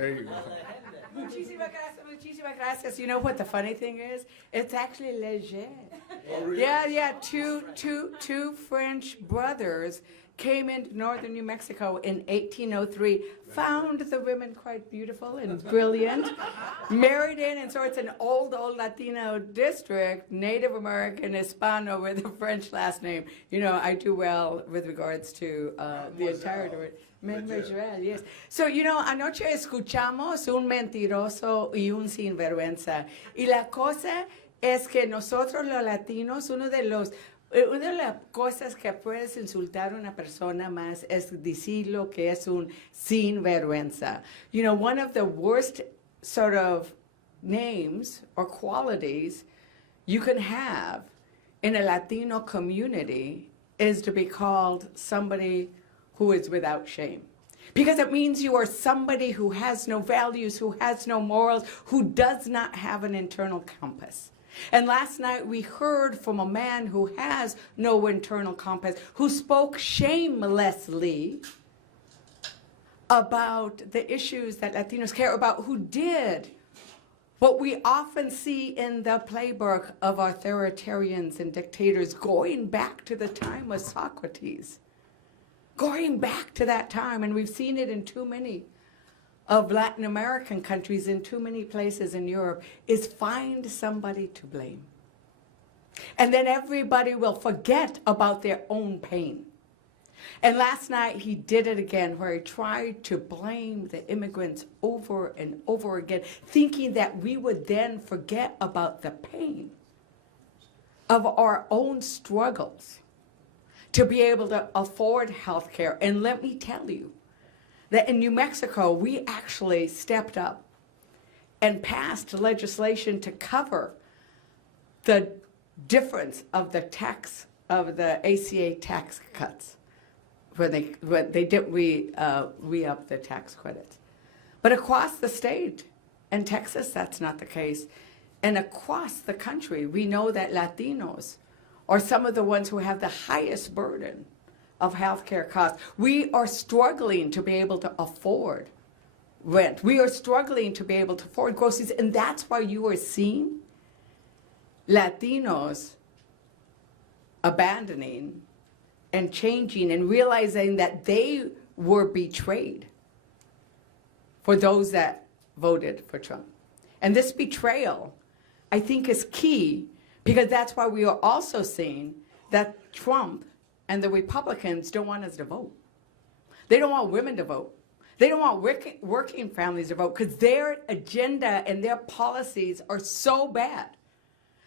There you go. Muchísimas gracias. You know what the funny thing is? It's actually Leger. Oh, really? Yeah. Two French brothers came into northern New Mexico in 1803, found the women quite beautiful and brilliant, married in, and so it's an old Latino district, Native American, Hispano with a French last name. You know, I do well with regards to the entire Betrayal, yes. So, you know, anoche escuchamos un mentiroso y un sinvergüenza. Y la cosa es que nosotros los latinos, una de las cosas que puedes insultar a una persona más es decir lo que es un sinvergüenza. You know, one of the worst sort of names or qualities you can have in a Latino community is to be called somebody who is without shame. Because it means you are somebody who has no values, who has no morals, who does not have an internal compass. And last night we heard from a man who has no internal compass, who spoke shamelessly about the issues that Latinos care about, who did what we often see in the playbook of authoritarians and dictators, going back to the time of Socrates. Going back to that time, and we've seen it in too many of Latin American countries, in too many places in Europe, is find somebody to blame. And then everybody will forget about their own pain. And last night he did it again, where he tried to blame the immigrants over and over again, thinking that we would then forget about the pain of our own struggles to be able to afford health care. And let me tell you that in New Mexico, we actually stepped up and passed legislation to cover the difference of the tax, of the ACA tax cuts, when they did re-up the tax credits. But across the state, in Texas, that's not the case. And across the country, we know that Latinos are some of the ones who have the highest burden of healthcare costs. We are struggling to be able to afford rent. We are struggling to be able to afford groceries, and that's why you are seeing Latinos abandoning and changing and realizing that they were betrayed for those that voted for Trump. And this betrayal, I think, is key, because that's why we are also seeing that Trump and the Republicans don't want us to vote. They don't want women to vote. They don't want working families to vote, because their agenda and their policies are so bad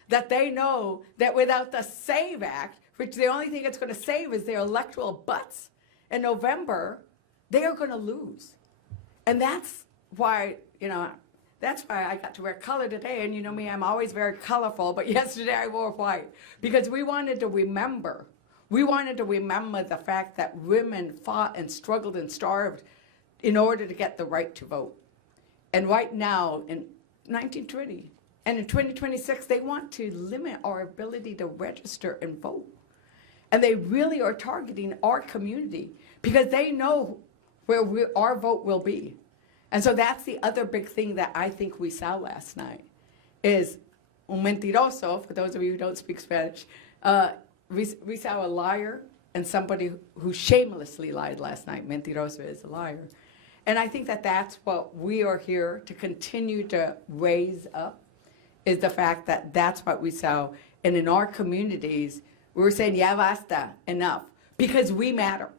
that they know that without the SAVE Act, which the only thing it's going to save is their electoral butts in November, they are going to lose. And that's why, you know, that's why I got to wear color today. And you know me, I'm always very colorful, but yesterday I wore white, because we wanted to remember. We wanted to remember the fact that women fought and struggled and starved in order to get the right to vote. And right now, in 1920 and in 2026, they want to limit our ability to register and vote. And they really are targeting our community, because they know where our vote will be. And so that's the other big thing that I think we saw last night, is un mentiroso, for those of you who don't speak Spanish. We saw a liar and somebody who shamelessly lied last night. Mentiroso is a liar. And I think that that's what we are here to continue to raise up, is the fact that that's what we saw. And in our communities, we were saying, ya basta, enough, because we matter.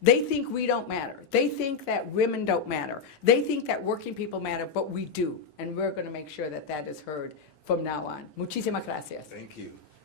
They think we don't matter. They think that women don't matter. They think that working people matter, but we do. And we're going to make sure that that is heard from now on. Muchísimas gracias. Thank you.